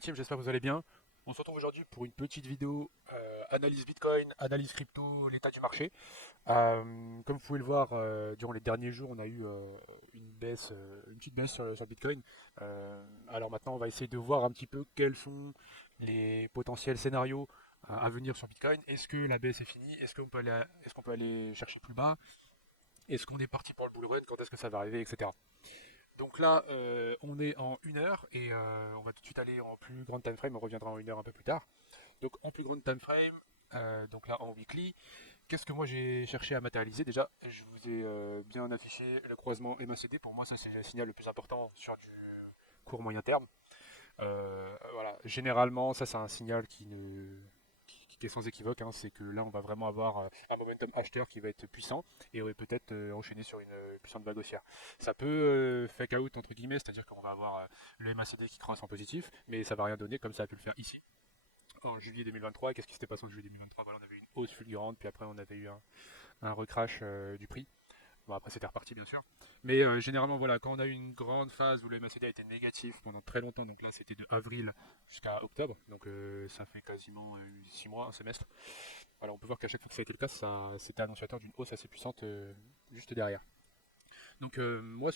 la team, j'espère que vous allez bien. On se retrouve aujourd'hui pour une petite vidéo analyse Bitcoin, analyse crypto, l'état du marché. Comme vous pouvez le voir, durant les derniers jours, on a eu une baisse, une petite baisse sur Bitcoin. Alors maintenant, on va essayer de voir un petit peu quels sont les potentiels scénarios à venir sur Bitcoin. Est-ce que la baisse est finie? Est-ce qu'on peut aller chercher plus bas? Est-ce qu'on est parti pour le bull run? Quand est-ce que ça va arriver, etc. Donc là, on est en 1 heure et on va tout de suite aller en plus grande time frame. On reviendra en 1 heure un peu plus tard. Donc en plus grande time frame, donc là en weekly, qu'est-ce que moi j'ai cherché à matérialiser? Déjà, je vous ai bien affiché le croisement MACD. Pour moi, ça c'est le signal le plus important sur du court moyen terme. Voilà, généralement, ça c'est un signal qui est sans équivoque, hein. C'est que là, on va vraiment avoir un momentum acheteur qui va être puissant et peut-être enchaîner sur une puissante vague haussière. Ça peut fake out entre guillemets, c'est-à-dire qu'on va avoir le MACD qui croise en positif, mais ça va rien donner comme ça a pu le faire ici. En juillet 2023, qu'est-ce qui s'était passé en juillet 2023? Voilà, on avait eu une hausse fulgurante, puis après on avait eu un recrash du prix. Bon, après, c'était reparti, bien sûr. Mais généralement, voilà, quand on a eu une grande phase où le MACD a été négatif pendant très longtemps, donc là, c'était de avril jusqu'à octobre, donc ça fait quasiment 6 mois, un semestre. Voilà, on peut voir qu'à chaque fois que ça a été le cas, c'était annonciateur d'une hausse assez puissante juste derrière. Donc, moi,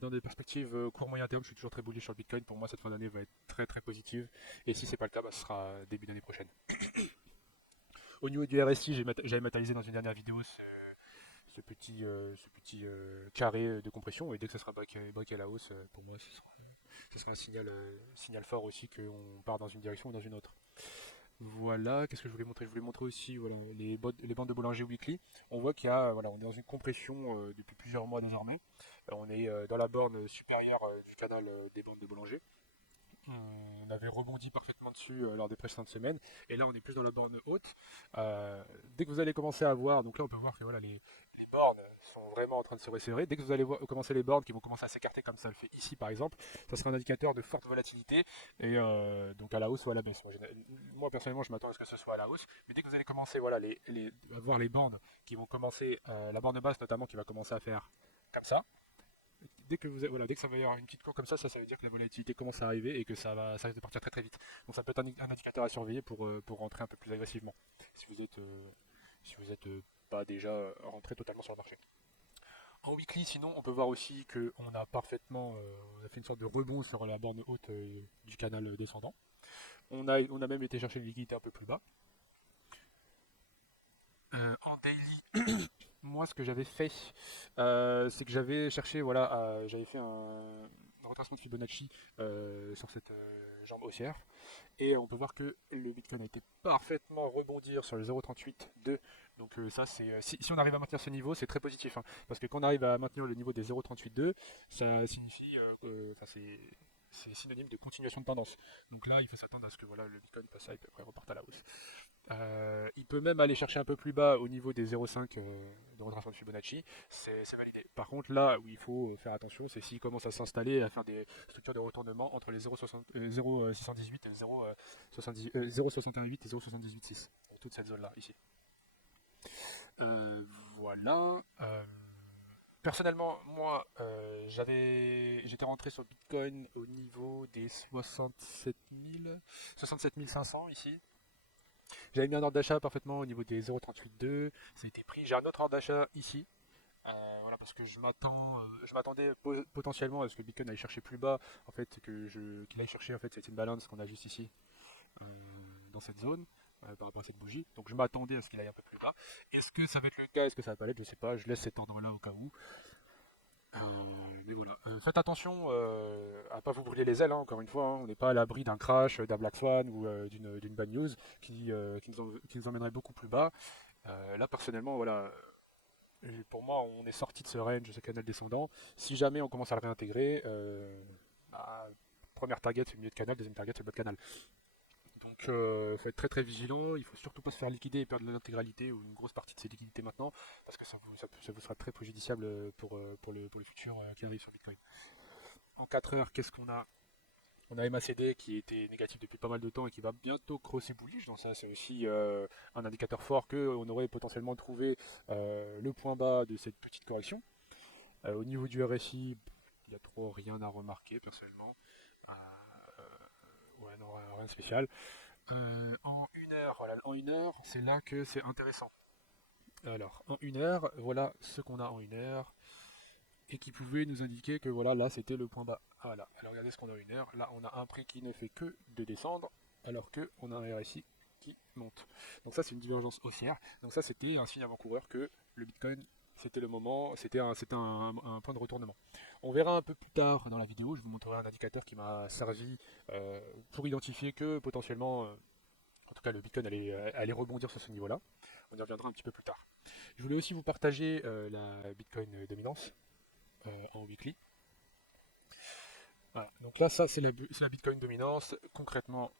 dans des perspectives court moyen terme, je suis toujours très bullish sur le Bitcoin. Pour moi, cette fin d'année va être très très positive. Et si c'est pas le cas, bah, ce sera début d'année prochaine. Au niveau du RSI, j'avais matérialisé dans une dernière vidéo ce petit carré de compression, et dès que ça sera breaké à la hausse, pour moi ce sera un signal fort aussi qu'on part dans une direction ou dans une autre. Voilà, qu'est-ce que je voulais montrer? Je voulais montrer aussi voilà, les bandes de Bollinger Weekly. On voit voilà, on est dans une compression depuis plusieurs mois désormais. On est dans la borne supérieure du canal des bandes de Bollinger. On avait rebondi parfaitement dessus lors des précédentes semaines, et là on est plus dans la borne haute. Dès que vous allez commencer à voir, donc là on peut voir que voilà, les bornes sont vraiment en train de se resserrer. Dès que vous allez commencer les bornes qui vont commencer à s'écarter comme ça le fait ici par exemple, ça sera un indicateur de forte volatilité, et donc à la hausse ou à la baisse. Moi, personnellement je m'attends à ce que ce soit à la hausse, mais dès que vous allez commencer voilà, à voir les bornes qui vont commencer, la borne basse notamment qui va commencer à faire comme ça, voilà, dès que ça va y avoir une petite cour comme ça veut dire que la volatilité commence à arriver et que ça risque de partir très très vite. Donc ça peut être un indicateur à surveiller pour rentrer un peu plus agressivement, si vous êtes, si vous êtes pas déjà rentré totalement sur le marché. En weekly, sinon, on peut voir aussi qu'on a parfaitement, on a fait une sorte de rebond sur la borne haute du canal descendant. On a même été chercher une liquidité un peu plus bas. En daily, moi, ce que j'avais fait, c'est que j'avais cherché, voilà, j'avais fait un retracement de Fibonacci sur cette jambe haussière, et on peut voir que le Bitcoin a été parfaitement rebondir sur le 0,38,2. Donc ça, si on arrive à maintenir ce niveau, c'est très positif, hein, parce que quand on arrive à maintenir le niveau des 0,38,2, ça signifie, enfin c'est synonyme de continuation de tendance. Donc là, il faut s'attendre à ce que voilà, le Bitcoin passe ça et puis après reparte à la hausse. Il peut même aller chercher un peu plus bas au niveau des 0,5 de retracement de Fibonacci, c'est validé. Par contre, là où il faut faire attention, c'est s'il commence à s'installer, à faire des structures de retournement entre les 0,618 et 0,618 et 0,786. Toute cette zone-là, ici. Euh, voilà. Personnellement, moi, j'étais rentré sur Bitcoin au niveau des 67 500 ici. J'avais mis un ordre d'achat parfaitement au niveau des 0,382, ça a été pris. J'ai un autre ordre d'achat ici. Voilà, parce que je m'attendais potentiellement à ce que Bitcoin aille chercher plus bas, en fait, qu'il aille chercher en fait cette balance qu'on a juste ici, euh, dans cette zone, par rapport à cette bougie. Donc je m'attendais à ce qu'il aille un peu plus bas. Est-ce que ça va être le cas? Est-ce que ça va pas l'être? Je sais pas. Je laisse cet ordre-là au cas où. Mais voilà, faites attention à pas vous brûler les ailes, hein, encore une fois, hein. On n'est pas à l'abri d'un crash, d'un Black Swan ou d'une bad news qui nous emmènerait beaucoup plus bas. Là, personnellement, voilà, pour moi, on est sorti de ce range, ce canal descendant. Si jamais on commence à le réintégrer, bah, première target c'est le milieu de canal, deuxième target c'est le bas de canal. Donc il faut être très très vigilant, il faut surtout pas se faire liquider et perdre l'intégralité ou une grosse partie de ses liquidités maintenant, parce que ça vous sera très préjudiciable pour le futur qui arrive sur Bitcoin. En 4 heures, qu'est-ce qu'on a? On a MACD qui était négatif depuis pas mal de temps et qui va bientôt crosser bullish, donc ça c'est aussi un indicateur fort qu'on aurait potentiellement trouvé le point bas de cette petite correction. Au niveau du RSI, il n'y a trop rien à remarquer personnellement. Ouais, non, rien de spécial. En 1 heure, voilà, en 1 heure, c'est là que c'est intéressant. Alors, en 1 heure, voilà ce qu'on a en 1 heure, et qui pouvait nous indiquer que voilà, là c'était le point bas. Voilà, alors regardez ce qu'on a en 1 heure. Là, on a un prix qui ne fait que de descendre, alors qu'on a un RSI qui monte. Donc ça, c'est une divergence haussière. Donc ça, c'était un signe avant-coureur que le Bitcoin, c'était le moment, c'était un point de retournement. On verra un peu plus tard dans la vidéo, je vous montrerai un indicateur qui m'a servi pour identifier que potentiellement, en tout cas, le Bitcoin allait rebondir sur ce niveau-là. On y reviendra un petit peu plus tard. Je voulais aussi vous partager la Bitcoin dominance en weekly. Voilà. Donc là, ça, c'est la Bitcoin dominance. Concrètement,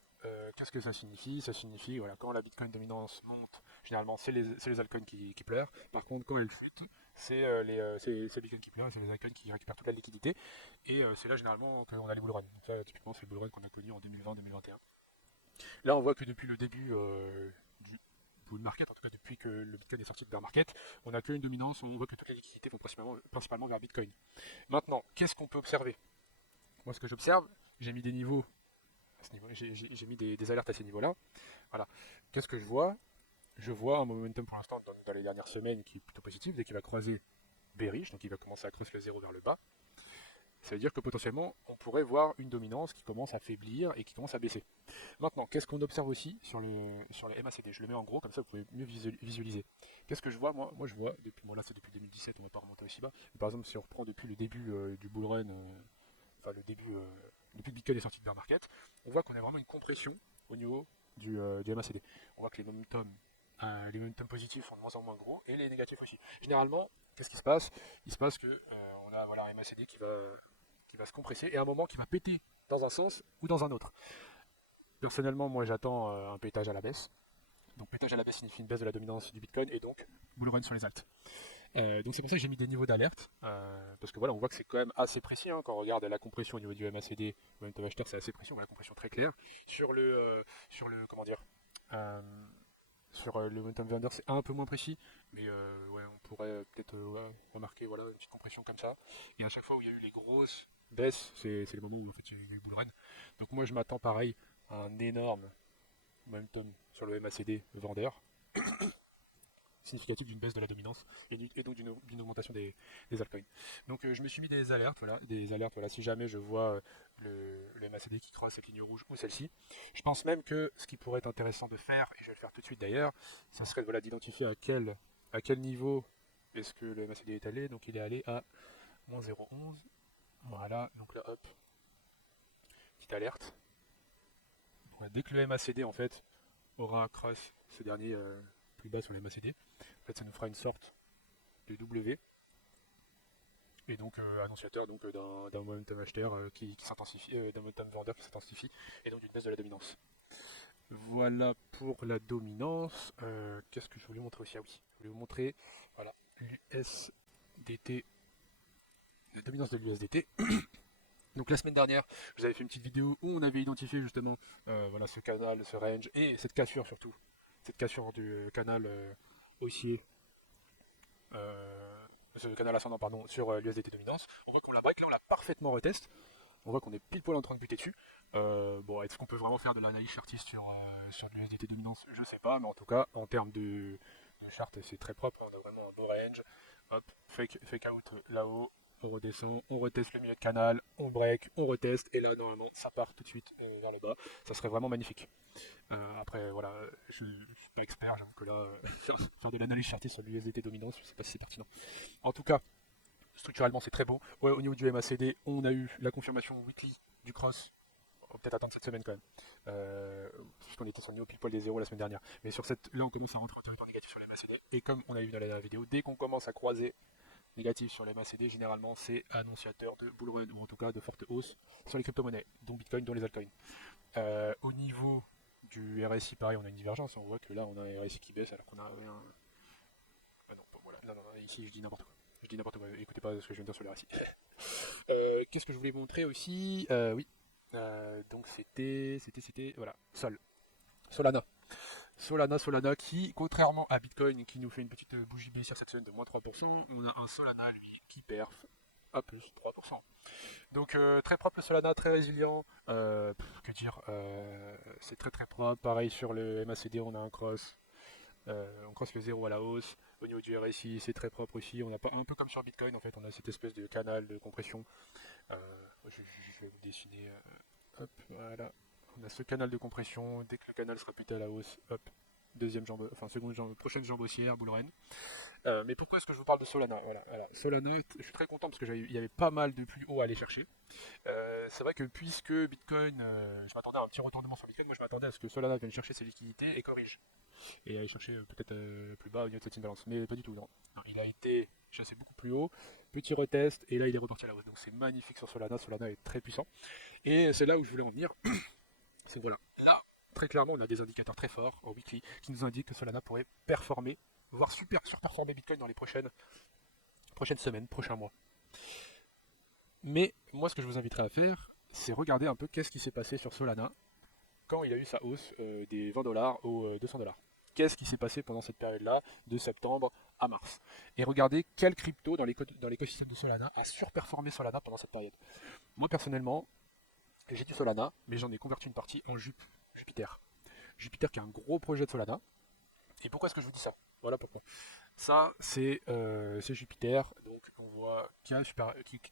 qu'est-ce que ça signifie? Ça signifie, voilà, quand la Bitcoin dominance monte, généralement, c'est les altcoins qui pleurent. Par contre, quand elle chute, c'est Bitcoin qui pleure et c'est les altcoins qui récupèrent toute la liquidité. Et c'est là, généralement, qu'on a les bull runs. Donc ça, typiquement, c'est le bull run qu'on a connu en 2020-2021. Là, on voit que depuis le début du bull market, en tout cas depuis que le Bitcoin est sorti de bear market, on n'a qu'une dominance, on voit que toutes les liquidités vont principalement vers Bitcoin. Maintenant, qu'est-ce qu'on peut observer? Moi, ce que j'observe, j'ai mis des niveaux à ce niveau, j'ai mis des alertes à ces niveaux-là. Voilà. Qu'est-ce que je vois? Je vois un momentum pour l'instant dans les dernières semaines qui est plutôt positif, dès qu'il va croiser bearish, donc il va commencer à creuser le zéro vers le bas. Ça veut dire que potentiellement, on pourrait voir une dominance qui commence à faiblir et qui commence à baisser. Maintenant, qu'est-ce qu'on observe aussi sur les MACD? Je le mets en gros, comme ça vous pouvez mieux visualiser. Qu'est-ce que je vois? Moi je vois, là c'est depuis 2017, on va pas remonter aussi bas. Mais par exemple, si on reprend depuis le début du bull run, enfin le début, depuis que Bitcoin est sorti de bear market, on voit qu'on a vraiment une compression au niveau du MACD. On voit que les momentum positifs sont de moins en moins gros et les négatifs aussi. Généralement, qu'est-ce qui se passe? Il se passe que on a voilà, un MACD qui va se compresser et à un moment qui va péter dans un sens ou dans un autre. Personnellement, moi j'attends un pétage à la baisse. Donc pétage à la baisse signifie une baisse de la dominance du Bitcoin et donc bull run sur les alts. Donc c'est pour ça que j'ai mis des niveaux d'alerte, parce que voilà, on voit que c'est quand même assez précis, hein, quand on regarde la compression au niveau du MACD, le momentum acheteur, c'est assez précis, on voit la compression très claire. Sur le comment dire, euh, le momentum vendor, c'est un peu moins précis, mais ouais, on pourrait peut-être ouais, remarquer voilà, une petite compression comme ça. Et à chaque fois où il y a eu les grosses baisses, c'est le moment où en fait, il y a eu le bull run. Donc moi je m'attends pareil à un énorme momentum sur le MACD vendeur, significatif d'une baisse de la dominance et donc d'une augmentation des altcoins. Donc je me suis mis des alertes, voilà, si jamais je vois le MACD qui croise cette ligne rouge ou celle-ci. Je pense même que ce qui pourrait être intéressant de faire, et je vais le faire tout de suite d'ailleurs, ça serait voilà, d'identifier à quel niveau est-ce que le MACD est allé. Donc il est allé à moins 0,11. Voilà, donc là hop, petite alerte. Voilà, dès que le MACD en fait aura cross ce dernier plus bas sur le MACD, en fait ça nous fera une sorte de W, et donc annonciateur donc, d'un momentum acheteur qui s'intensifie, d'un momentum vendeur qui s'intensifie, et donc d'une baisse de la dominance. Voilà pour la dominance. Qu'est-ce que je voulais montrer aussi? Ah oui, je voulais vous montrer voilà, l'USDT, la dominance de l'USDT. Donc la semaine dernière, je vous avais fait une petite vidéo où on avait identifié justement voilà, ce canal, ce range, et cette cassure surtout, cette cassure du canal haussier, ce canal ascendant pardon, sur l'USDT dominance. On voit qu'on la break, là on l'a parfaitement retest. On voit qu'on est pile poil en train de buter dessus. Bon, est-ce qu'on peut vraiment faire de l'analyse chartiste sur de l'USDT dominance? Je sais pas, mais en tout cas, en termes de chart, c'est très propre. On a vraiment un beau range. Hop, fake out là-haut, on redescend, on reteste le milieu de canal, on break, on reteste, et là, normalement, ça part tout de suite vers le bas. Ça serait vraiment magnifique. Après, voilà, je suis pas expert, j'avoue que là, faire de l'analyse chartiste sur l'USDT dominance, je sais pas si c'est pertinent. En tout cas, structurellement, c'est très beau. Ouais, au niveau du MACD, on a eu la confirmation weekly du cross. On va peut-être attendre cette semaine quand même. Puisqu'on était sur le niveau pile poil des zéros la semaine dernière. Mais sur cette, là, on commence à rentrer en territoire négatif sur les MACD. Et comme on a vu dans la dernière vidéo, dès qu'on commence à croiser négatif sur les MACD, généralement, c'est annonciateur de bull run, ou en tout cas de forte hausse sur les crypto-monnaies, dont Bitcoin, dont les altcoins. Au niveau du RSI, pareil, on a une divergence. On voit que là, on a un RSI qui baisse alors qu'on a un. Ah non, voilà. Non, ici, je dis n'importe quoi. Je dis n'importe quoi, écoutez pas ce que je viens de dire sur les RSI. Qu'est-ce que je voulais montrer aussi? Oui. Donc c'était, voilà, Solana. Solana qui, contrairement à Bitcoin qui nous fait une petite bougie baissière cette semaine de moins 3%, on a un Solana lui qui perf à plus 3%. Donc très propre le Solana, très résilient. Que dire, c'est très très propre. Pareil sur le MACD, on a un cross. On crosse le zéro à la hausse. Au niveau du RSI, c'est très propre aussi. On a pas un peu comme sur Bitcoin en fait, on a cette espèce de canal de compression. Je vais vous dessiner. Hop, voilà. On a ce canal de compression. Dès que le canal sera buté à la hausse, hop, deuxième jambe, enfin seconde jambe, prochaine jambe haussière, bull run. Mais pourquoi est-ce que je vous parle de Solana? Voilà. Solana, je suis très content parce que il y avait pas mal de plus haut à aller chercher. C'est vrai que puisque Bitcoin, je m'attendais à un petit retournement sur Bitcoin, moi je m'attendais à ce que Solana vienne chercher ses liquidités et corrige. Et aller chercher peut-être plus bas au niveau de cette imbalance. Mais pas du tout, non. Non, il a été chassé beaucoup plus haut, petit retest, et là il est reparti à la hausse. Donc c'est magnifique sur Solana, Solana est très puissant. Et c'est là où je voulais en venir. C'est que voilà, là, très clairement, on a des indicateurs très forts en weekly qui nous indiquent que Solana pourrait performer, voire surperformer Bitcoin dans les prochaines semaines, prochains mois. Mais moi, ce que je vous inviterai à faire, c'est regarder un peu qu'est-ce qui s'est passé sur Solana quand il a eu sa hausse des 20 dollars aux 200 dollars. Qu'est-ce qui s'est passé pendant cette période-là, de septembre à mars. Et regardez quelle crypto dans l'écosystème de Solana a surperformé Solana pendant cette période. Moi, personnellement, j'ai du Solana, mais j'en ai converti une partie en Jupiter. Jupiter qui est un gros projet de Solana. Et pourquoi est-ce que je vous dis ça? Voilà pourquoi. Ça, c'est Jupiter, donc on voit qui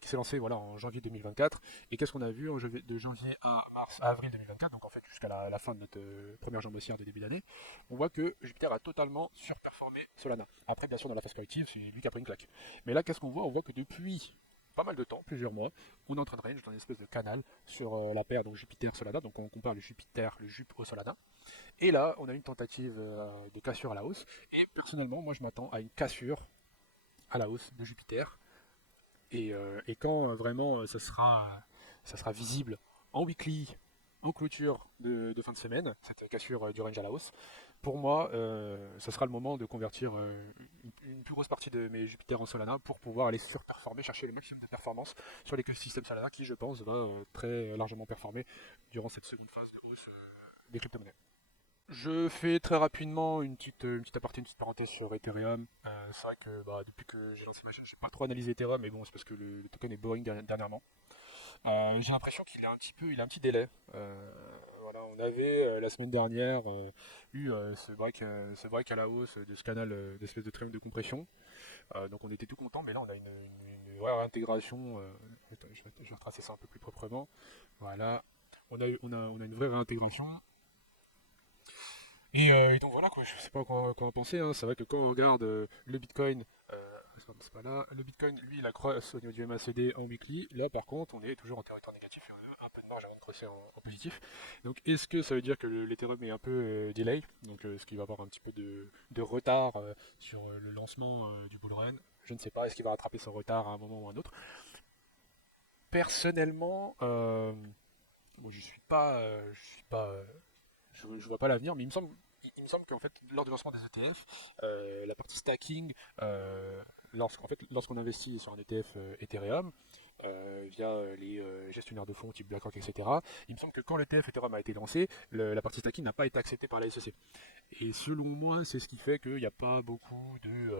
s'est lancé voilà, en janvier 2024. Et qu'est-ce qu'on a vu de janvier à mars, à avril 2024, donc en fait jusqu'à la fin de notre première jambe haussière de début d'année, on voit que Jupiter a totalement surperformé Solana. Après, bien sûr, dans la phase corrective, c'est lui qui a pris une claque. Mais là, qu'est-ce qu'on voit? On voit que depuis pas mal de temps, plusieurs mois, on est en train de range dans une espèce de canal sur la paire donc Jupiter-Solana, donc on compare le Jupiter, le Jup au Solana. Et là, on a une tentative de cassure à la hausse. Et personnellement, moi, je m'attends à une cassure à la hausse de Jupiter. Et quand vraiment ça sera visible en weekly, en clôture de fin de semaine, cette cassure du range à la hausse, pour moi, ça sera le moment de convertir une plus grosse partie de mes Jupiter en Solana pour pouvoir aller surperformer, chercher le maximum de performance sur l'écosystème Solana qui, je pense, va très largement performer durant cette seconde phase de hausse des crypto-monnaies. Je fais très rapidement une petite aparté, une petite parenthèse sur Ethereum. C'est vrai que bah, depuis que j'ai lancé ma chaîne, j'ai pas trop analysé Ethereum, mais bon, c'est parce que le token est boring dernièrement. J'ai l'impression qu'il a il a un petit délai. Voilà, on avait la semaine dernière eu ce break à la hausse de ce canal d'espèce de triangle de compression. Donc on était tout content, mais là on a une vraie réintégration. Attends, je vais retracer ça un peu plus proprement. Voilà, on a une vraie réintégration. Et donc voilà, quoi, je sais pas quoi en penser, hein. C'est vrai que quand on regarde le Bitcoin, c'est pas là, le Bitcoin, lui, il a cross au niveau du MACD en weekly. Là, par contre, on est toujours en territoire négatif et on a un peu de marge avant de crosser en positif. Donc, est-ce que ça veut dire que l'Ethereum est un peu delay, donc est-ce qu'il va avoir un petit peu de retard sur le lancement du bull run? Je ne sais pas, est-ce qu'il va rattraper son retard à un moment ou à un autre? Personnellement, bon, je vois pas l'avenir, mais il me semble qu'en fait, lors du lancement des ETF, la partie stacking, lorsqu'on investit sur un ETF Ethereum, via les gestionnaires de fonds type BlackRock, etc., il me semble que quand l'ETF Ethereum a été lancé, la partie stacking n'a pas été acceptée par la SEC. Et selon moi, c'est ce qui fait qu'il n'y a pas beaucoup de.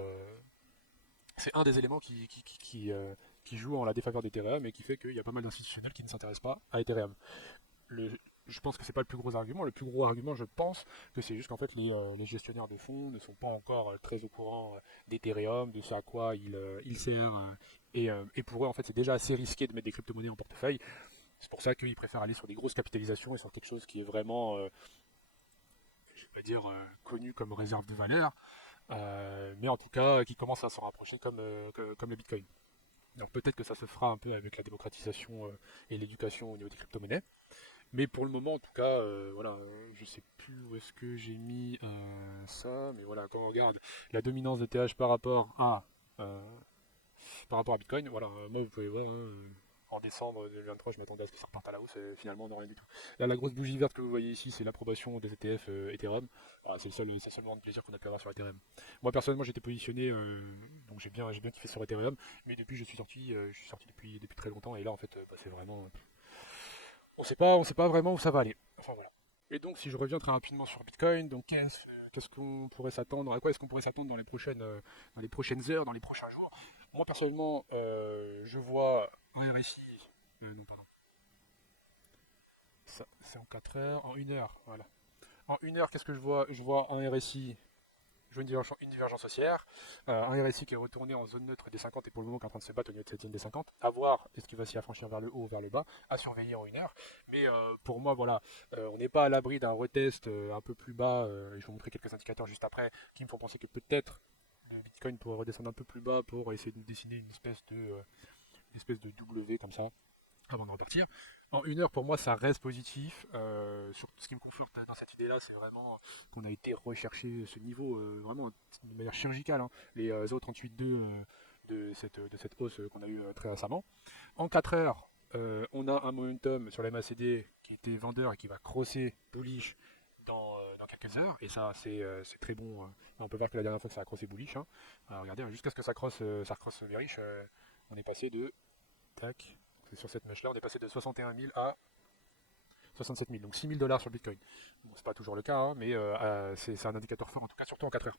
C'est un des éléments qui joue en la défaveur d'Ethereum et qui fait qu'il y a pas mal d'institutionnels qui ne s'intéressent pas à Ethereum. le, je pense que c'est pas le plus gros argument. Le plus gros argument, je pense, que c'est juste qu'en fait les gestionnaires de fonds ne sont pas encore très au courant d'Ethereum, de ce à quoi il sert. Et pour eux, en fait, c'est déjà assez risqué de mettre des crypto-monnaies en portefeuille. C'est pour ça qu'ils préfèrent aller sur des grosses capitalisations et sur quelque chose qui est vraiment, je vais pas dire connu comme réserve de valeur, mais en tout cas qui commence à s'en rapprocher comme le Bitcoin. Donc peut-être que ça se fera un peu avec la démocratisation et l'éducation au niveau des crypto-monnaies. Mais pour le moment, en tout cas, voilà, je sais plus où est-ce que j'ai mis ça, mais voilà, quand on regarde la dominance de TH euh, par rapport à Bitcoin, voilà, moi vous pouvez voir, hein, en décembre 2023, je m'attendais à ce que ça reparte à la hausse, et finalement on n'a rien du tout. Là, la grosse bougie verte que vous voyez ici, c'est l'approbation des ETF Ethereum. Voilà, c'est le seul moment de plaisir qu'on a pu avoir sur Ethereum. Moi personnellement, j'étais positionné, donc j'ai bien kiffé sur Ethereum, mais depuis je suis sorti depuis très longtemps, et là en fait, bah, c'est vraiment on sait pas vraiment où ça va aller. Enfin voilà. Et donc, si je reviens très rapidement sur Bitcoin, donc qu'est-ce qu'on pourrait s'attendre, à quoi est-ce qu'on pourrait s'attendre dans les prochaines heures, dans les prochains jours? Moi personnellement, je vois un RSI, non pardon, ça c'est en 4 heures, en 1 heure, voilà. En 1 heure, qu'est-ce que je vois? Je vois un RSI, je vois une divergence haussière, un RSI qui est retourné en zone neutre des 50 et pour le moment qui est en train de se battre au niveau de cette zone des 50. À voir est-ce qu'il va s'y affranchir vers le haut ou vers le bas, à surveiller en 1 heure. Mais pour moi, voilà, on n'est pas à l'abri d'un retest un peu plus bas. Et je vais vous montrer quelques indicateurs juste après qui me font penser que peut-être le Bitcoin pourrait redescendre un peu plus bas pour essayer de dessiner une espèce de W comme ça avant de repartir. En 1 heure, pour moi, ça reste positif. Sur ce qui me conforte dans cette idée-là, c'est vraiment qu'on a été rechercher ce niveau vraiment de manière chirurgicale, hein, les 0,38,2 de cette hausse qu'on a eue très récemment. En 4 heures, on a un momentum sur la MACD qui était vendeur et qui va crosser bullish dans quelques heures. Et ça, c'est très bon. On peut voir que la dernière fois que ça a crossé bullish, hein, regardez, jusqu'à ce que ça crosse bearish, on est passé de tac. C'est sur cette mèche là, on est passé de 61 000 à 67 000, donc 6 000 dollars sur le Bitcoin. Bon, c'est pas toujours le cas, hein, mais c'est un indicateur fort en tout cas, surtout en 4 heures.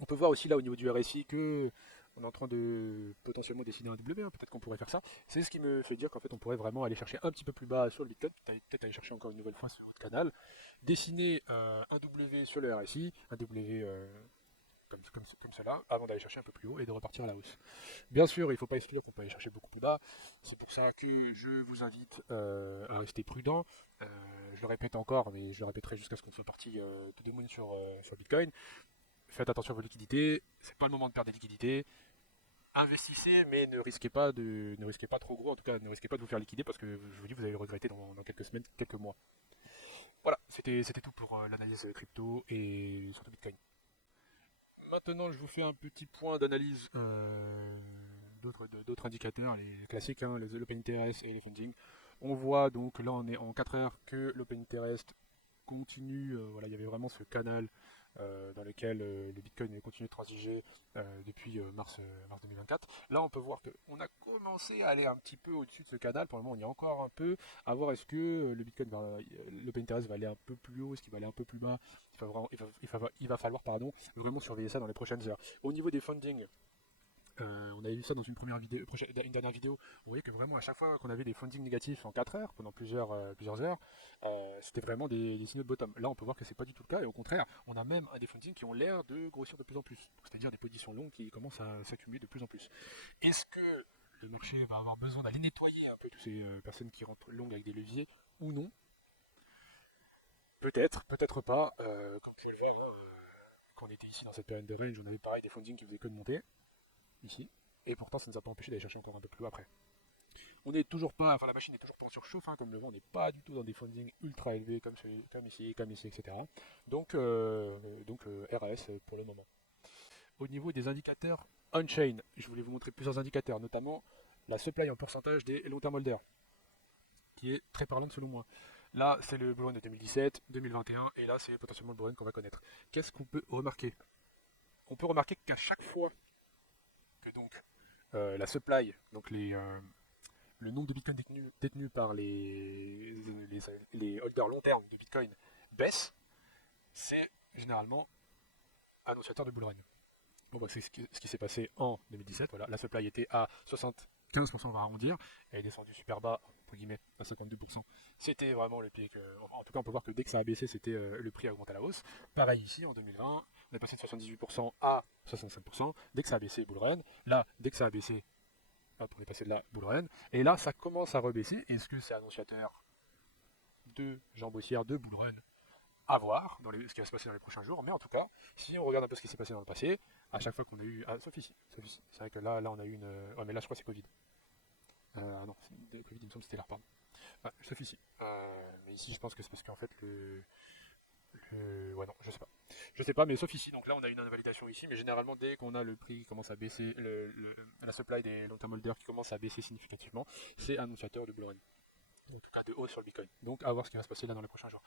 On peut voir aussi là au niveau du RSI que on est en train de potentiellement dessiner un W, hein, peut-être qu'on pourrait faire ça. C'est ce qui me fait dire qu'en fait on pourrait vraiment aller chercher un petit peu plus bas sur le Bitcoin, peut-être aller chercher encore une nouvelle fois sur notre canal, dessiner un W sur le RSI, un W comme cela, avant d'aller chercher un peu plus haut et de repartir à la hausse. Bien sûr, il ne faut pas exclure qu'on peut aller chercher beaucoup plus bas. C'est pour ça que je vous invite à rester prudent. Je le répète encore, mais je le répéterai jusqu'à ce qu'on soit parti to the moon sur Bitcoin. Faites attention à vos liquidités. C'est pas le moment de perdre des liquidités. Investissez, mais ne risquez pas trop gros. En tout cas, ne risquez pas de vous faire liquider parce que je vous dis, vous allez le regretter dans quelques semaines, quelques mois. Voilà, c'était tout pour l'analyse crypto et surtout Bitcoin. Maintenant, je vous fais un petit point d'analyse d'autres indicateurs, les classiques, hein, l'open interest et les funding. On voit donc là, on est en 4 heures que l'open interest continue. Voilà, il y avait vraiment ce canal dans lequel le Bitcoin continue de transiger depuis mars 2024. Là, on peut voir qu'on a commencé à aller un petit peu au-dessus de ce canal. Pour le moment, on y est encore un peu. À voir est-ce que l'open interest va aller un peu plus haut, est-ce qu'il va aller un peu plus bas. Il va falloir vraiment surveiller ça dans les prochaines heures. Au niveau des funding, on avait vu ça dans une dernière vidéo. On voyait que vraiment à chaque fois qu'on avait des fundings négatifs en 4 heures, pendant plusieurs heures, c'était vraiment des signaux de bottom. Là, on peut voir que c'est pas du tout le cas, et au contraire, on a même des fundings qui ont l'air de grossir de plus en plus. C'est-à-dire des positions longues qui commencent à s'accumuler de plus en plus. Est-ce que le marché va avoir besoin d'aller nettoyer un peu toutes ces personnes qui rentrent longues avec des leviers ou non? Peut-être, peut-être pas. Comme tu peux le voir, hein, quand on était ici dans cette période de range, on avait pareil des fundings qui faisaient que de monter ici. Et pourtant, ça ne nous a pas empêché d'aller chercher encore un peu plus haut après. On n'est toujours pas, enfin la machine n'est toujours pas en surchauffe, hein, comme le vent, on n'est pas du tout dans des fundings ultra élevés comme ici, etc. Donc RAS pour le moment. Au niveau des indicateurs on-chain, je voulais vous montrer plusieurs indicateurs, notamment la supply en pourcentage des long-term holders, qui est très parlante selon moi. Là, c'est le bull run de 2017, 2021, et là, c'est potentiellement le bull run qu'on va connaître. Qu'est-ce qu'on peut remarquer? On peut remarquer qu'à chaque fois que donc la supply, donc le nombre de bitcoins détenus par les holders long terme de bitcoin baisse, c'est généralement annonciateur de bull run. On voit ce qui s'est passé en 2017. Voilà, la supply était à 75%, on va arrondir, elle est descendue super bas, entre guillemets, à 52%. C'était vraiment le pic. En tout cas, on peut voir que dès que ça a baissé, c'était le prix a augmenté à la hausse. Pareil ici, en 2020, on est passé de 78% à 65%. Dès que ça a baissé, bull run. Là, dès que ça a baissé, hop, on est passé de la bull run. Et là, ça commence à rebaisser. Est-ce que c'est annonciateur de Jean Bossière, de bull run? À voir ce qui va se passer dans les prochains jours. Mais en tout cas, si on regarde un peu ce qui s'est passé dans le passé, à chaque fois qu'on a eu. Ah, sauf ici. C'est vrai que là, on a eu une. Oh, mais là, je crois que c'est Covid. Ah non, Covid, il me semble que c'était l'air, pardon. Ah, sauf ici. Mais ici, je pense que c'est parce qu'en fait, ouais, non, je sais pas. Je sais pas, mais sauf ici. Donc là, on a une invalidation ici. Mais généralement, dès qu'on a le prix qui commence à baisser, la supply des long-term holders qui commence à baisser significativement, c'est annonciateur de bull run. En tout cas, de hausse sur le Bitcoin. Donc, à voir ce qui va se passer là dans les prochains jours.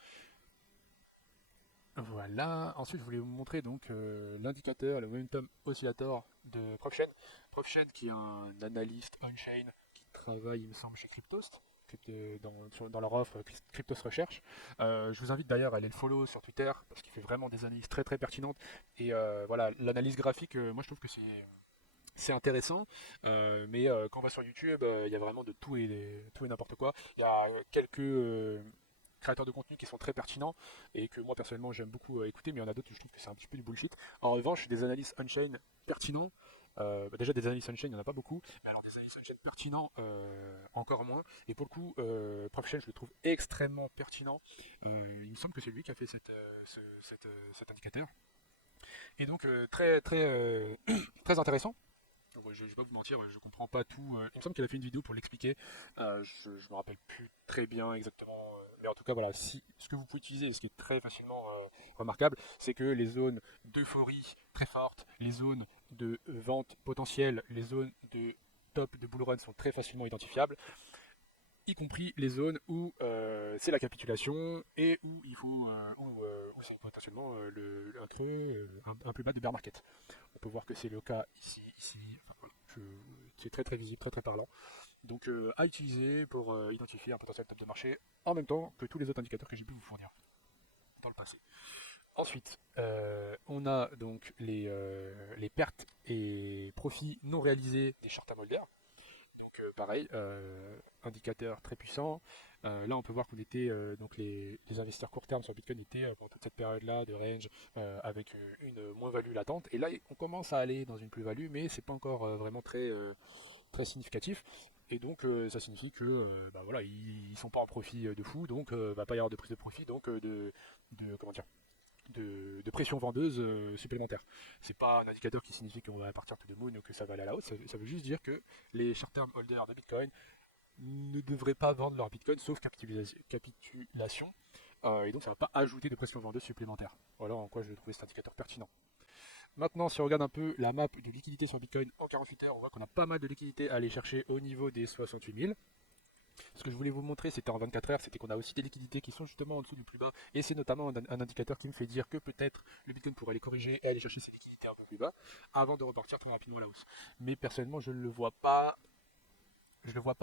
Voilà. Ensuite, je voulais vous montrer donc l'indicateur, le momentum oscillator de Profchain. Profchain, qui est un analyste on-chain qui travaille, il me semble, chez Cryptost, dans leur offre Cryptost Recherche. Je vous invite d'ailleurs à aller le follow sur Twitter parce qu'il fait vraiment des analyses très très pertinentes. Et voilà, l'analyse graphique, moi je trouve que c'est intéressant, mais quand on va sur YouTube, il y a vraiment de tout et n'importe quoi. Il y a quelques créateurs de contenu qui sont très pertinents et que moi personnellement j'aime beaucoup écouter, mais il y en a d'autres où je trouve que c'est un petit peu du bullshit. En revanche, des analystes on-chain pertinents, déjà des analystes on-chain, il n'y en a pas beaucoup, mais alors des analystes on-chain pertinents, encore moins. Et pour le coup, ProfChain, je le trouve extrêmement pertinent. Il me semble que c'est lui qui a fait cet indicateur. Et donc très très très intéressant. Je vais pas vous mentir, je comprends pas tout. Il me semble qu'elle a fait une vidéo pour l'expliquer. Je me rappelle plus très bien exactement. Mais en tout cas, voilà, si, ce que vous pouvez utiliser, ce qui est très facilement remarquable, c'est que les zones d'euphorie très fortes, les zones de vente potentielle, les zones de top de bull run sont très facilement identifiables, y compris les zones où c'est la capitulation et où il faut où c'est potentiellement un creux, un plus bas de bear market. On peut voir que c'est le cas ici. Enfin, voilà, c'est très très visible, très très parlant. Donc à utiliser pour identifier un potentiel top de marché en même temps que tous les autres indicateurs que j'ai pu vous fournir dans le passé. Ensuite, on a donc les pertes et profits non réalisés des short-term holders. Donc pareil, indicateur très puissant. Là, on peut voir qu'on était donc les investisseurs court terme sur Bitcoin étaient pendant toute cette période-là de range avec une moins-value latente. Et là, on commence à aller dans une plus-value, mais c'est pas encore vraiment très significatif. Et donc, ça signifie que bah, voilà, ils sont pas en profit de fou, donc va pas y avoir de prise de profit, donc comment dire, de pression vendeuse supplémentaire. C'est pas un indicateur qui signifie qu'on va partir to the moon ou que ça va aller à la hausse, ça veut juste dire que les short-term holders de Bitcoin ne devraient pas vendre leur Bitcoin sauf capitulation. Et donc ça ne va pas ajouter de pression vendeuse supplémentaire. Voilà en quoi je trouvais cet indicateur pertinent. Maintenant, si on regarde un peu la map de liquidité sur Bitcoin en 48 heures, on voit qu'on a pas mal de liquidité à aller chercher au niveau des 68 000. Ce que je voulais vous montrer, c'était en 24 heures, c'était qu'on a aussi des liquidités qui sont justement en dessous du plus bas, et c'est notamment un indicateur qui me fait dire que peut-être le Bitcoin pourrait les corriger et aller chercher ses liquidités un peu plus bas, avant de repartir très rapidement à la hausse. Mais personnellement, je le vois pas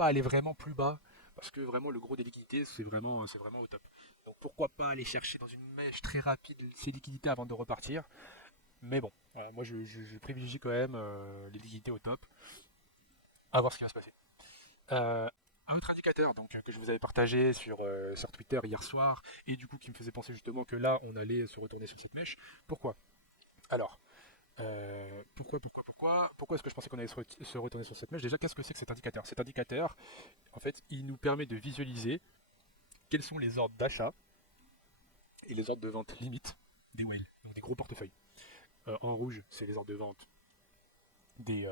aller vraiment plus bas, parce que vraiment le gros des liquidités, c'est vraiment au top. Donc pourquoi pas aller chercher dans une mèche très rapide ces liquidités avant de repartir. Mais bon, voilà, moi je privilégie quand même les liquidités au top, à voir ce qui va se passer. Un autre indicateur donc, que je vous avais partagé sur Twitter hier soir, et du coup qui me faisait penser justement que là on allait se retourner sur cette mèche. Pourquoi? Alors, pourquoi est-ce que je pensais qu'on allait se retourner sur cette mèche? Déjà, qu'est-ce que c'est que cet indicateur? Cet indicateur, en fait, il nous permet de visualiser quels sont les ordres d'achat et les ordres de vente limites des whales, donc des gros portefeuilles. En rouge, c'est les ordres de vente des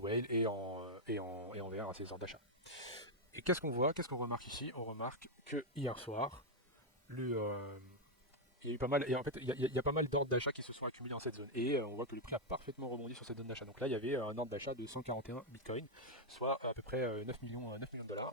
whales, et en vert, c'est les ordres d'achat. Et qu'est-ce qu'on voit? Qu'est-ce qu'on remarque ici? On remarque que hier soir, le, il y a eu pas mal, et en fait, il y a pas mal d'ordres d'achat qui se sont accumulés dans cette zone. Et on voit que le prix a parfaitement rebondi sur cette zone d'achat. Donc là, il y avait un ordre d'achat de 141 bitcoins, soit à peu près 9 millions de dollars.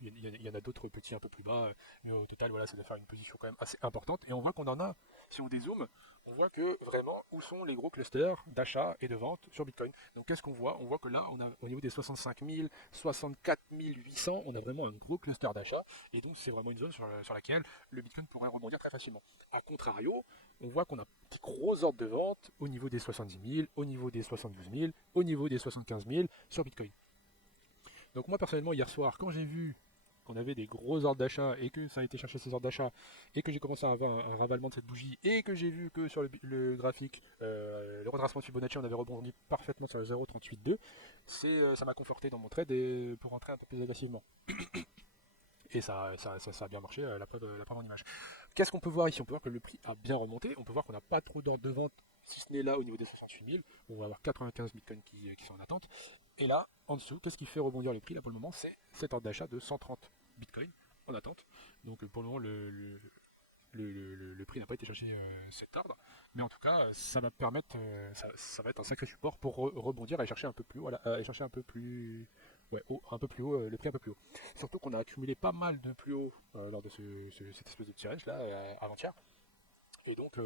Il y en a d'autres petits un peu plus bas, mais au total, voilà, ça doit faire une position quand même assez importante. Et on voit qu'on en a, si on dézoome, on voit que vraiment, où sont les gros clusters d'achat et de vente sur Bitcoin. Donc qu'est-ce qu'on voit? On voit que là, on a au niveau des 65 000, 64 800, on a vraiment un gros cluster d'achat. Et donc c'est vraiment une zone sur laquelle le Bitcoin pourrait rebondir très facilement. A contrario, on voit qu'on a des gros ordres de vente au niveau des 70 000, au niveau des 72 000, au niveau des 75 000 sur Bitcoin. Donc moi personnellement hier soir, quand j'ai vu qu'on avait des gros ordres d'achat et que ça a été chercher ces ordres d'achat et que j'ai commencé à avoir un ravalement de cette bougie et que j'ai vu que sur le graphique, le retracement de Fibonacci, on avait rebondi parfaitement sur le 0,382, ça m'a conforté dans mon trade pour rentrer un peu plus agressivement. Et ça a bien marché, la preuve en image. Qu'est-ce qu'on peut voir ici? On peut voir que le prix a bien remonté, on peut voir qu'on n'a pas trop d'ordres de vente, si ce n'est là au niveau des 68 000, on va avoir 95 bitcoins qui sont en attente. Et là, en dessous, qu'est-ce qui fait rebondir les prix là pour le moment? C'est cet ordre d'achat de 130 bitcoins en attente. Donc pour le moment, le prix n'a pas été chercher cet ordre, mais en tout cas, ça va permettre, ça va être un sacré support pour rebondir et aller chercher un peu plus haut, aller chercher un peu plus, ouais, un peu plus haut, le prix un peu plus haut. Surtout qu'on a accumulé pas mal de plus haut lors de cette espèce de challenge là avant-hier. Et donc,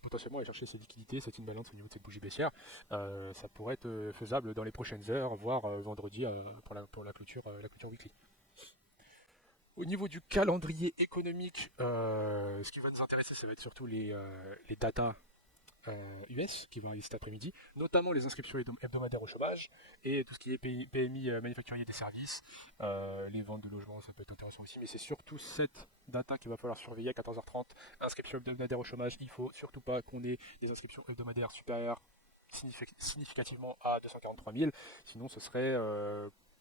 potentiellement aller chercher ces liquidités, cette imbalance au niveau de cette bougie baissière, ça pourrait être faisable dans les prochaines heures, voire vendredi pour la clôture weekly. Au niveau du calendrier économique, ce qui va nous intéresser, ça va être surtout les datas US qui vont arriver cet après-midi, notamment les inscriptions hebdomadaires au chômage et tout ce qui est PMI manufacturier des services, les ventes de logements, ça peut être intéressant aussi, mais c'est surtout cette data qu'il va falloir surveiller à 14h30. Inscription hebdomadaire au chômage, il faut surtout pas qu'on ait des inscriptions hebdomadaires supérieures significativement à 243 000, sinon ce serait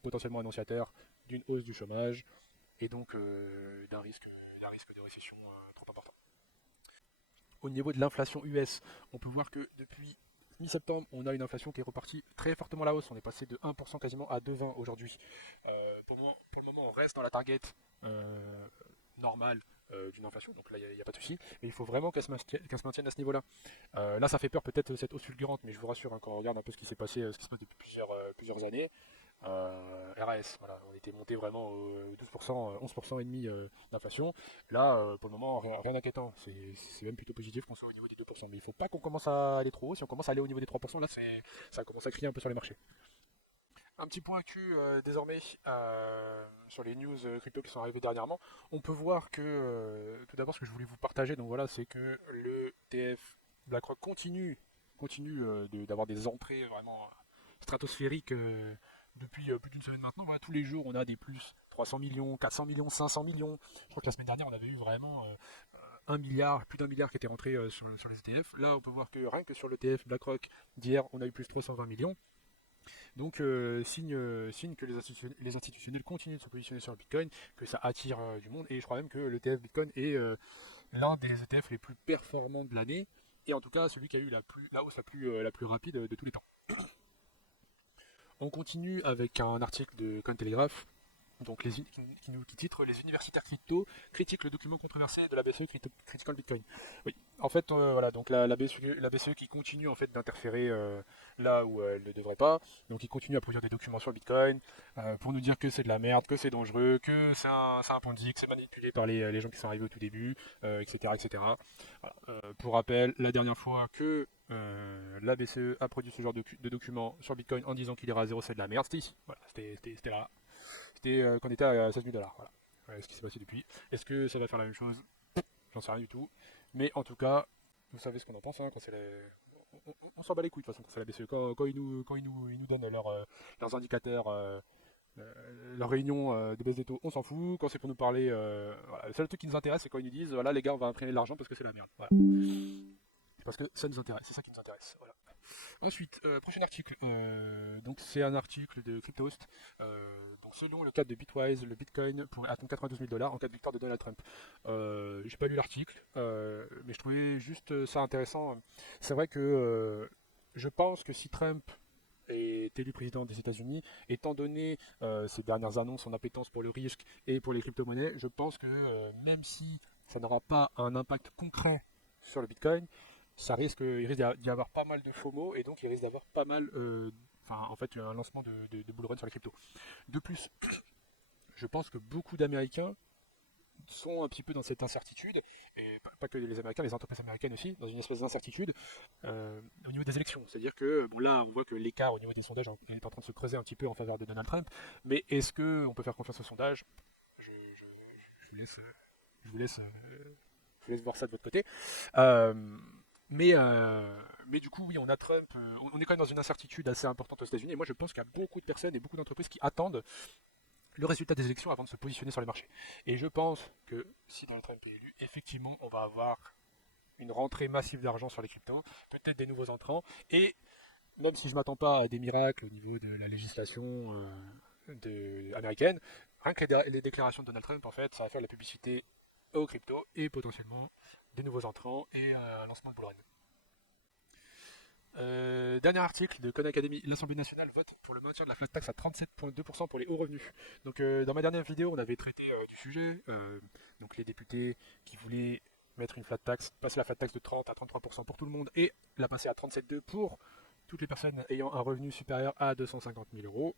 potentiellement annonciateur d'une hausse du chômage et donc d'un risque de récession trop important. Au niveau de l'inflation US, on peut voir que depuis mi-septembre, on a une inflation qui est repartie très fortement à la hausse. On est passé de 1% quasiment à 2,20 aujourd'hui. Pour le moment, on reste dans la target normale d'une inflation, donc là il n'y a pas de souci, mais il faut vraiment qu'elle se maintienne à ce niveau-là. Là ça fait peur peut-être cette hausse fulgurante, mais je vous rassure, hein, quand on regarde un peu ce qui s'est passé, ce qui se passe depuis plusieurs années, RAS, voilà, on était monté vraiment au 12%, 11% et demi d'inflation. Là, pour le moment, rien d'inquiétant. C'est même plutôt positif qu'on soit au niveau des 2%. Mais il ne faut pas qu'on commence à aller trop haut. Si on commence à aller au niveau des 3%, là, ça commence à crier un peu sur les marchés. Un petit point actu désormais sur les news crypto qui sont arrivées dernièrement. On peut voir que, tout d'abord, ce que je voulais vous partager, donc voilà, c'est que le TF BlackRock continue d'avoir des entrées vraiment stratosphériques depuis plus d'une semaine maintenant. Voilà, tous les jours, on a des plus 300 millions, 400 millions, 500 millions. Je crois que la semaine dernière, on avait eu vraiment 1 milliard, plus d'1 milliard qui était rentré sur les ETF. Là, on peut voir que rien que sur l'ETF BlackRock d'hier, on a eu plus de 320 millions. Donc, signe que les institutionnels continuent de se positionner sur le Bitcoin, que ça attire du monde. Et je crois même que l'ETF Bitcoin est l'un des ETF les plus performants de l'année. Et en tout cas, celui qui a eu la hausse la plus rapide de tous les temps. On continue avec un article de Cointelegraph donc qui titre Les universitaires crypto critiquent le document controversé de la BCE critiquant le Bitcoin. Oui, en fait, voilà, donc la BCE qui continue en fait d'interférer là où elle ne devrait pas, donc ils continuent à produire des documents sur le Bitcoin pour nous dire que c'est de la merde, que c'est dangereux, que c'est un Ponzi, que c'est manipulé par les gens qui sont arrivés au tout début, etc., etc. Voilà. Pour rappel, la dernière fois que la BCE a produit ce genre de documents sur le Bitcoin en disant qu'il ira à 0, c'est de la merde, c'était ici. Voilà, c'était là. C'était quand on était à 16 000 $. Voilà. Ce qui s'est passé depuis. Est-ce que ça va faire la même chose? J'en sais rien du tout. Mais en tout cas, vous savez ce qu'on en pense. Hein, quand c'est on s'en bat les couilles de toute façon quand c'est la BCE. Ils nous donnent leurs indicateurs, leur réunion de baisse des taux, on s'en fout. Quand c'est pour nous parler, voilà. Le seul truc qui nous intéresse, c'est quand ils nous disent voilà, les gars, on va imprimer de l'argent parce que c'est la merde. Voilà. Parce que ça nous intéresse, c'est ça qui nous intéresse. Voilà. Ensuite, prochain article. Donc c'est un article de Cryptost. Donc selon le cadre de Bitwise, le Bitcoin pourrait atteindre 92 000 $ en cas de victoire de Donald Trump. J'ai pas lu l'article, mais je trouvais juste ça intéressant. C'est vrai que je pense que si Trump est élu président des États-Unis, étant donné ses dernières annonces, son appétence pour le risque et pour les crypto-monnaies, je pense que même si ça n'aura pas un impact concret sur le Bitcoin, il risque d'y avoir pas mal de FOMO et donc il risque d'avoir pas mal, en fait, un lancement de bull run sur les cryptos. De plus, je pense que beaucoup d'Américains sont un petit peu dans cette incertitude, et pas que les Américains, les entreprises américaines aussi, dans une espèce d'incertitude au niveau des élections. C'est-à-dire que, bon là, on voit que l'écart au niveau des sondages est en train de se creuser un petit peu en faveur de Donald Trump, mais est-ce qu'on peut faire confiance aux sondages? Je vous laisse, je vous laisse, je vous laisse voir ça de votre côté. Euh, mais, euh, mais du coup, oui, on a Trump, on est quand même dans une incertitude assez importante aux États-Unis. Et moi, je pense qu'il y a beaucoup de personnes et beaucoup d'entreprises qui attendent le résultat des élections avant de se positionner sur les marchés. Et je pense que si Donald Trump est élu, effectivement, on va avoir une rentrée massive d'argent sur les cryptos, peut-être des nouveaux entrants. Et même si je ne m'attends pas à des miracles au niveau de la législation américaine, rien que les déclarations de Donald Trump, en fait, ça va faire la publicité aux cryptos et potentiellement des nouveaux entrants et un lancement de bull run. Dernier article de Khan Academy, l'Assemblée nationale vote pour le maintien de la flat tax à 37,2% pour les hauts revenus. Donc dans ma dernière vidéo, on avait traité du sujet, donc les députés qui voulaient mettre une flat tax, passer la flat tax de 30 à 33% pour tout le monde et la passer à 37,2% pour toutes les personnes ayant un revenu supérieur à 250 000 euros.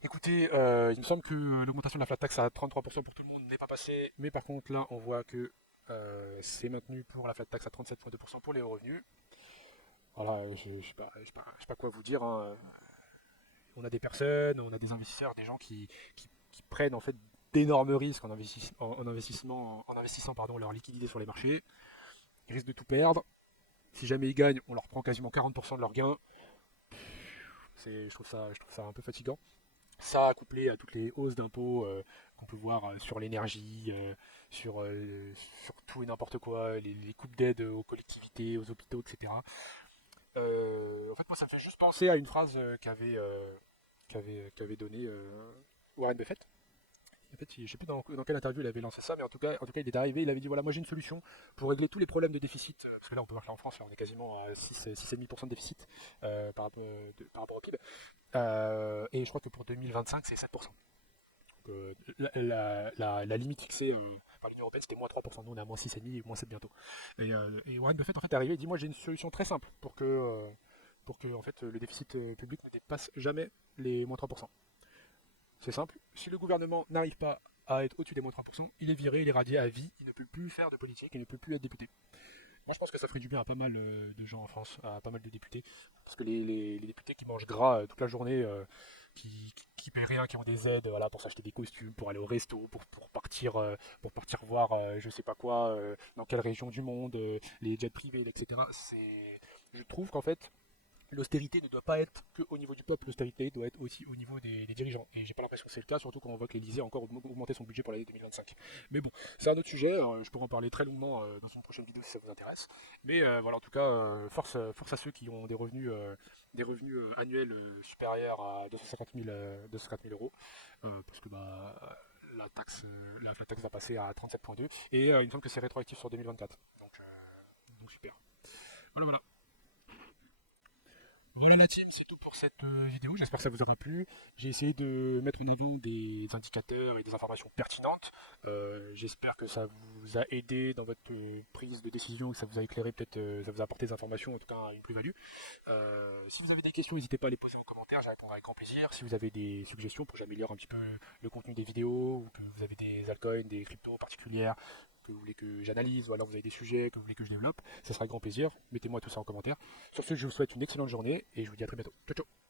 Écoutez, il me semble que l'augmentation de la flat tax à 33% pour tout le monde n'est pas passée, mais par contre là on voit que c'est maintenu pour la flat tax à 37,2% pour les hauts revenus. Voilà, je ne sais pas quoi vous dire. Hein. On a des personnes, on a des investisseurs, des gens qui prennent en fait d'énormes risques en investissant pardon, leur liquidité sur les marchés. ils risquent de tout perdre. Si jamais ils gagnent, on leur prend quasiment 40% de leurs gains. Je trouve ça un peu fatigant. Ça, couplé à toutes les hausses d'impôts qu'on peut voir sur l'énergie, sur, sur tout et n'importe quoi, les coupes d'aide aux collectivités, aux hôpitaux, etc. En fait, moi, ça me fait juste penser à une phrase qu'avait donnée Warren Buffett. En fait, je ne sais plus dans quelle interview il avait lancé ça, mais en tout cas, il est arrivé, il avait dit voilà, moi j'ai une solution pour régler tous les problèmes de déficit. Parce que là, on peut voir que là, en France, là, on est quasiment à 6,5% de déficit par rapport au PIB. Et je crois que pour 2025, c'est 7%. Donc, la limite fixée par l'Union Européenne, c'était moins 3%. Nous, on est à moins 6,5 et moins 7 bientôt. Et Warren Buffett, en fait, est arrivé et dit moi j'ai une solution très simple pour que en fait, le déficit public ne dépasse jamais les moins 3%. C'est simple, si le gouvernement n'arrive pas à être au-dessus des moins 3%, il est viré, il est radié à vie, il ne peut plus faire de politique, il ne peut plus être député. Moi je pense que ça ferait du bien à pas mal de gens en France, à pas mal de députés, parce que les députés qui mangent gras toute la journée, qui paient rien, qui ont des aides voilà, pour s'acheter des costumes, pour aller au resto, pour partir voir je sais pas quoi, dans quelle région du monde, les jets privés, etc. Je trouve qu'en fait, l'austérité ne doit pas être que au niveau du peuple, l'austérité doit être aussi au niveau des dirigeants. Et j'ai pas l'impression que c'est le cas, surtout quand on voit que l'Elysée a encore augmenté son budget pour l'année 2025. Mais bon, c'est un autre sujet, je pourrais en parler très longuement dans une prochaine vidéo si ça vous intéresse. Mais voilà, en tout cas, force à ceux qui ont des revenus annuels supérieurs à 250 000 euros, parce que la taxe va passer à 37,2, et il me semble que c'est rétroactif sur 2024. Donc super. Voilà, voilà. Voilà la team, c'est tout pour cette vidéo. J'espère que ça vous aura plu. J'ai essayé de mettre en avant des indicateurs et des informations pertinentes. J'espère que ça vous a aidé dans votre prise de décision, que ça vous a éclairé, peut-être ça vous a apporté des informations, en tout cas une plus-value. Si vous avez des questions, n'hésitez pas à les poser en commentaire, j'y répondrai avec grand plaisir. Si vous avez des suggestions pour que j'améliore un petit peu le contenu des vidéos, ou que vous avez des altcoins, des cryptos particulières, que vous voulez que j'analyse, ou alors vous avez des sujets que vous voulez que je développe, ça sera avec grand plaisir. Mettez-moi tout ça en commentaire. Sur ce, je vous souhaite une excellente journée et je vous dis à très bientôt. Ciao, ciao.